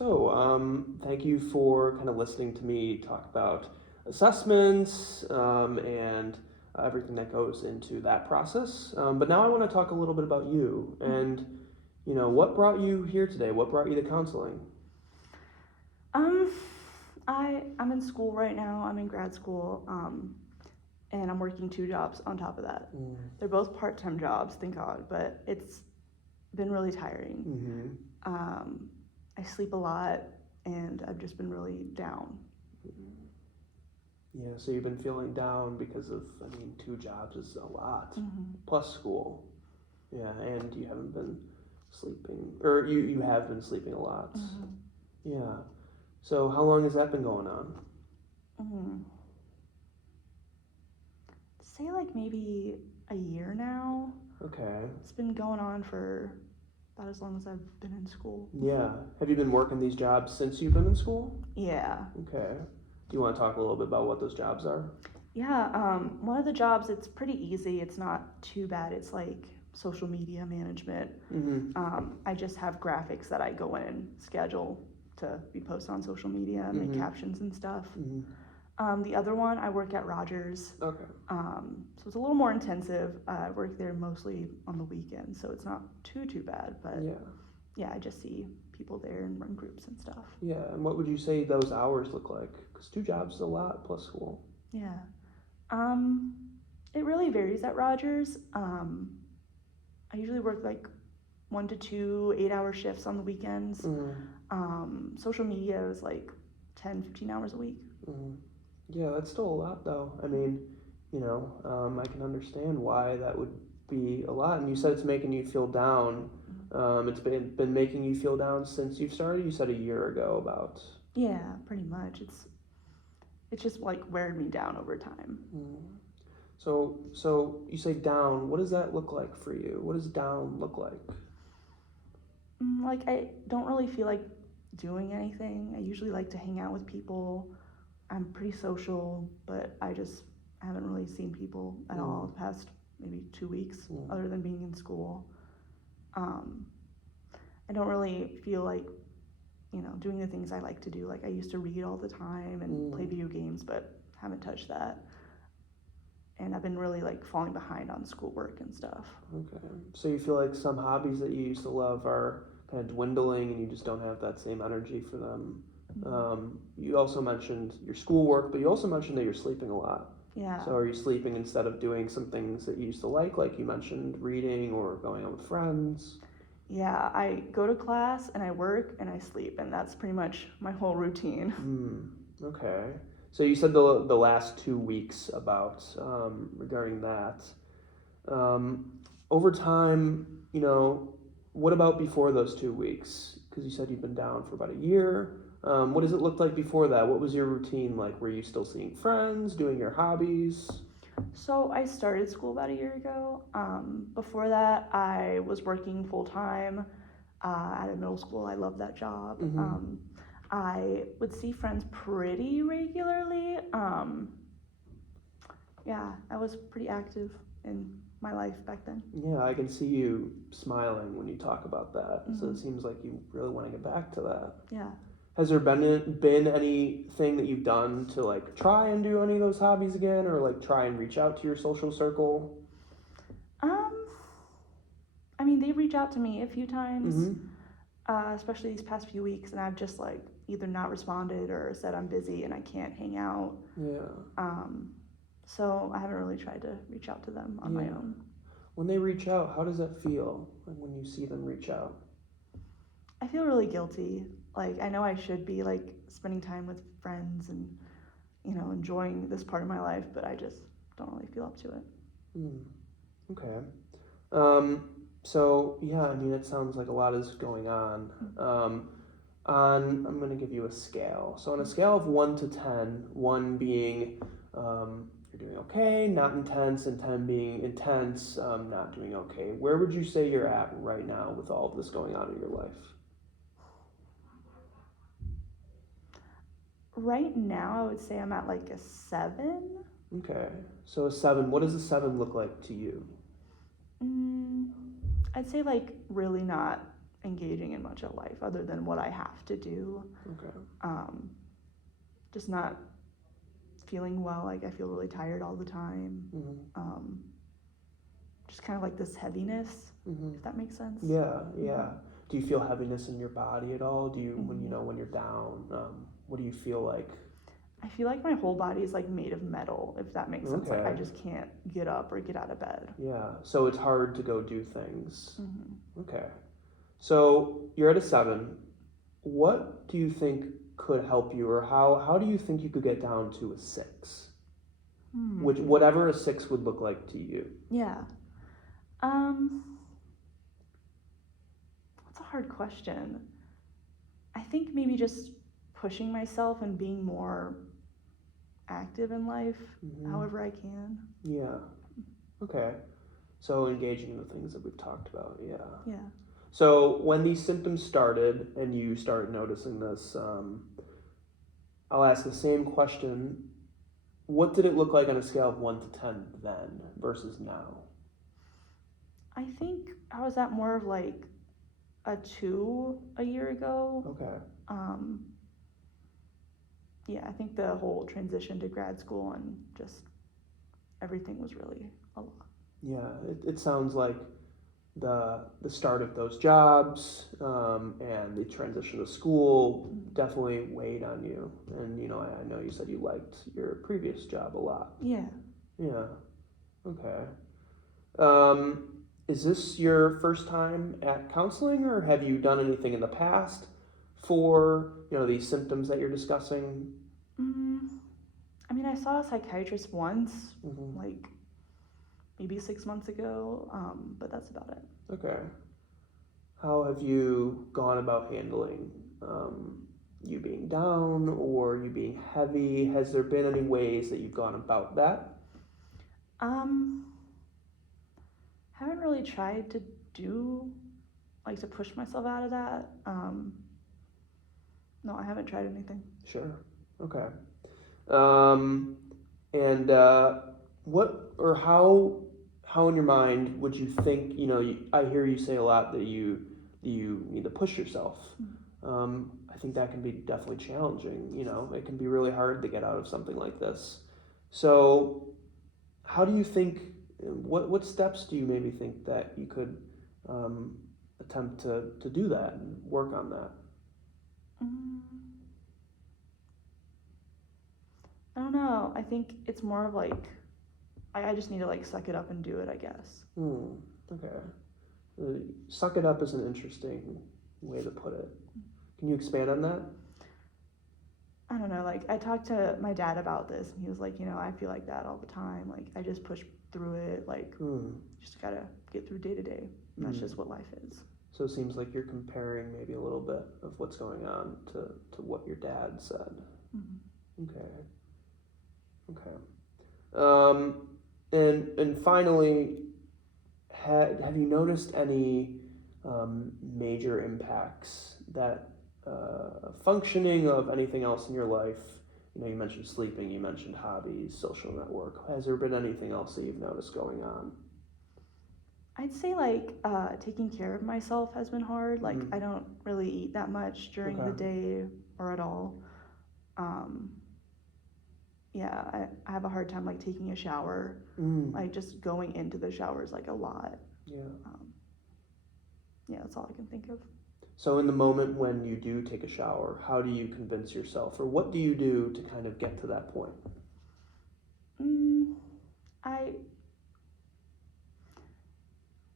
Thank you for kind of listening to me talk about assessments and everything that goes into that process. But now I want to talk a little bit about you and, what brought you here today? What brought you to counseling? Um, I'm in school right now. I'm in grad school, and I'm working two jobs on top of that. Mm. They're both part-time jobs, thank God, but it's been really tiring. Mm-hmm. I sleep a lot, and I've just been really down. Yeah, so you've been feeling down because of, two jobs is a lot, Mm-hmm. plus school. Yeah, and you haven't been sleeping, or you have been sleeping a lot. Mm-hmm. Yeah. So how long has that been going on? Mm-hmm. Say like maybe a year now. Okay. It's been going on for about as long as I've been in school. Yeah. Have you been working these jobs since you've been in school? Yeah. Okay. Do you want to talk a little bit about what those jobs are? Yeah, one of the jobs, it's pretty easy. It's not too bad. It's like social media management. Mm-hmm. I just have graphics that I go in and schedule to be posted on social media and make Mm-hmm. captions and stuff. Mm-hmm. The other one, I work at Rogers. Okay. So it's a little more intensive. I work there mostly on the weekends, so it's not too bad. But yeah, I just see people there and run groups and stuff. Yeah. And what would you say those hours look like? Because two jobs is a lot plus school. Yeah. Um, it really varies at Rogers. I usually work like 1 to 2 8-hour shifts on the weekends. Mm-hmm. Social media is like 10, 15 hours a week. Mm-hmm. Yeah, that's still a lot though. I can understand why that would be a lot. And you said it's making you feel down. It's been making you feel down since you've started. You said a year ago about. Yeah, pretty much. It's just like wearing me down over time. Mm. So you say down. What does that look like for you? What does down look like? Like I don't really feel like doing anything. I usually like to hang out with people. I'm pretty social, but I just haven't really seen people at all the past maybe 2 weeks, other than being in school. I don't really feel like, doing the things I like to do. Like I used to read all the time and play video games, but haven't touched that. And I've been really like falling behind on schoolwork and stuff. Okay. So you feel like some hobbies that you used to love are kind of dwindling and you just don't have that same energy for them. You also mentioned your schoolwork, but you also mentioned that you're sleeping a lot. Yeah. So are you sleeping instead of doing some things that you used to like you mentioned reading or going out with friends? Yeah, I go to class and I work and I sleep, and that's pretty much my whole routine. Okay. So you said the last 2 weeks about regarding that. Over time, what about before those 2 weeks? Because you said you've been down for about a year. What does it look like before that? What was your routine like? Were you still seeing friends, doing your hobbies? So I started school about a year ago. Before that, I was working full time at a middle school. I loved that job. Mm-hmm. I would see friends pretty regularly. Yeah, I was pretty active in my life back then. Yeah, I can see you smiling when you talk about that. Mm-hmm. So it seems like you really want to get back to that. Yeah. Has there been anything that you've done to like try and do any of those hobbies again, or like try and reach out to your social circle? I mean, they reach out to me a few times, Mm-hmm. especially these past few weeks, and I've just like either not responded or said I'm busy and I can't hang out. Yeah. So I haven't really tried to reach out to them on my own. When they reach out, how does that feel? Like when you see them reach out? I feel really guilty. Like I know I should be like spending time with friends and enjoying this part of my life, but I just don't really feel up to it. Okay. So yeah, it sounds like a lot is going on. I'm gonna give you a scale. So on a scale of 1 to 10, 1 being you're doing okay, not intense, and 10 being intense, not doing okay. Where would you say you're at right now with all of this going on in your life? Right now, I would say I'm at like a 7. Okay, so a 7. What does a 7 look like to you? I'd say like really not engaging in much of life other than what I have to do. Okay. Just not feeling well. Like I feel really tired all the time. Mm-hmm. Just kind of like this heaviness, Mm-hmm. if that makes sense. Yeah, yeah. Do you feel heaviness in your body at all? Do you, Mhm. when you're down, what do you feel like? I feel like my whole body is like made of metal, if that makes sense. Like I Okay. just can't get up or get out of bed. Yeah. So it's hard to go do things. Hmm. Okay. So you're at a 7. What do you think could help you, or how do you think you could get down to a 6? Which Hmm. whatever a 6 would look like to you. Yeah. That's a hard question. I think maybe just pushing myself and being more active in life, Mm-hmm. however I can. Yeah. Okay. So engaging in the things that we've talked about. Yeah. Yeah. So when these symptoms started and you started noticing this, I'll ask the same question. What did it look like on a scale of 1 to 10 then versus now? I think I was at more of like a 2 a year ago. Okay. Yeah, I think the whole transition to grad school and just everything was really a lot. Yeah, it sounds like the start of those jobs and the transition to school definitely weighed on you. And I know you said you liked your previous job a lot. Yeah. Yeah. Okay. Is this your first time at counseling, or have you done anything in the past for these symptoms that you're discussing? I mean, I saw a psychiatrist once, Mm-hmm. like maybe 6 months ago, but that's about it. Okay. How have you gone about handling you being down or you being heavy? Has there been any ways that you've gone about that? Haven't really tried to do, like, to push myself out of that. No, I haven't tried anything. Sure. Okay. And what or how in your mind would you think? I hear you say a lot that you need to push yourself. I think that can be definitely challenging. It can be really hard to get out of something like this. So, how do you think? What steps do you maybe think that you could attempt to do that and work on that? Mm, I don't know. I think it's more of like, I just need to like suck it up and do it, I guess. Okay. Suck it up is an interesting way to put it. Can you expand on that? I don't know. Like, I talked to my dad about this, and he was like, I feel like that all the time. Like, I just push through it. Like, just gotta get through day to day. That's just what life is. So it seems like you're comparing maybe a little bit of what's going on to what your dad said. Mm-hmm. Okay. And finally, have you noticed any major impacts that functioning of anything else in your life? You mentioned sleeping, you mentioned hobbies, social network. Has there been anything else that you've noticed going on? I'd say like taking care of myself has been hard. Like I don't really eat that much during the day or at all. Yeah, I have a hard time like taking a shower. Like just going into the shower is like a lot. Yeah. Yeah, that's all I can think of. So in the moment when you do take a shower, how do you convince yourself, or what do you do to kind of get to that point?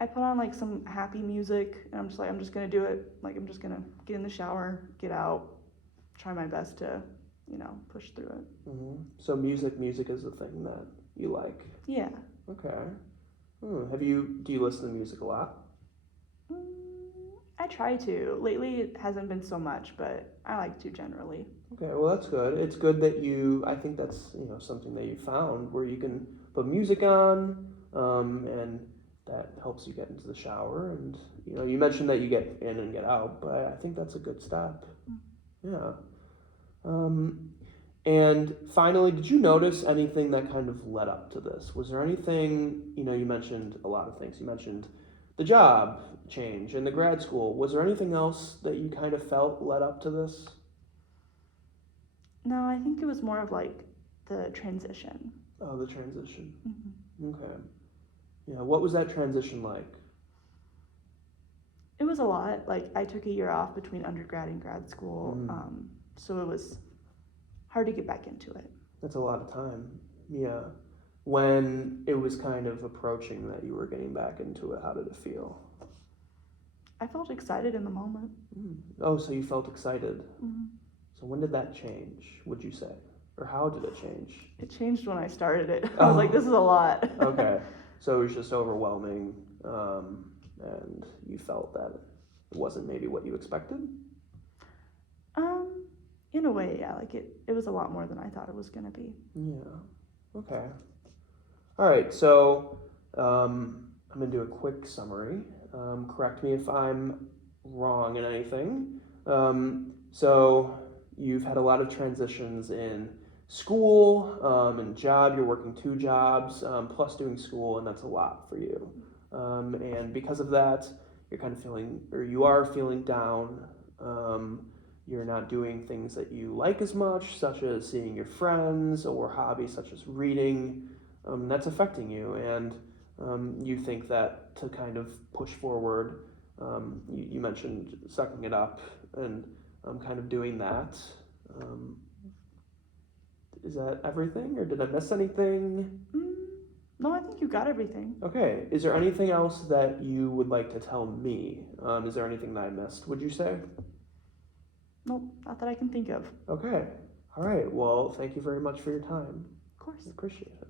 I put on like some happy music, and I'm just gonna do it. Like I'm just gonna get in the shower, get out, try my best to, push through it. So music is the thing that you like. Yeah. Okay. Do you listen to music a lot? I try to. Lately it hasn't been so much, but I like to generally. Okay, well that's good. It's good that I think that's, something that you found where you can put music on, and that helps you get into the shower. And, you mentioned that you get in and get out, but I think that's a good step. Yeah. And finally, did you notice anything that kind of led up to this? Was there anything, you mentioned a lot of things. You mentioned the job change and the grad school. Was there anything else that you kind of felt led up to this? No, I think it was more of like the transition. Oh, the transition. Hmm. Okay. Yeah, what was that transition like? It was a lot. Like I took a year off between undergrad and grad school, so it was hard to get back into it. That's a lot of time. Yeah. When it was kind of approaching that you were getting back into it, how did it feel? I felt excited in the moment. Oh, so you felt excited. Hmm. So when did that change, would you say? Or how did it change? It changed when I started it. I was like, this is a lot. Okay. So it was just overwhelming, and you felt that it wasn't maybe what you expected? In a way, yeah. Like it was a lot more than I thought it was gonna be. Yeah. Okay. All right. So I'm going to do a quick summary. Correct me if I'm wrong in anything. So you've had a lot of transitions in school and job. You're working 2 jobs plus doing school, and that's a lot for you. And because of that, you're kind of feeling, or you are feeling down. You're not doing things that you like as much, such as seeing your friends or hobbies such as reading. That's affecting you, and you think that to kind of push forward, you mentioned sucking it up and kind of doing that. Is that everything, or did I miss anything? No, I think you got everything. Okay. Is there anything else that you would like to tell me? Is there anything that I missed, would you say? Nope, not that I can think of. Okay. All right. Well, thank you very much for your time. Of course. I appreciate it.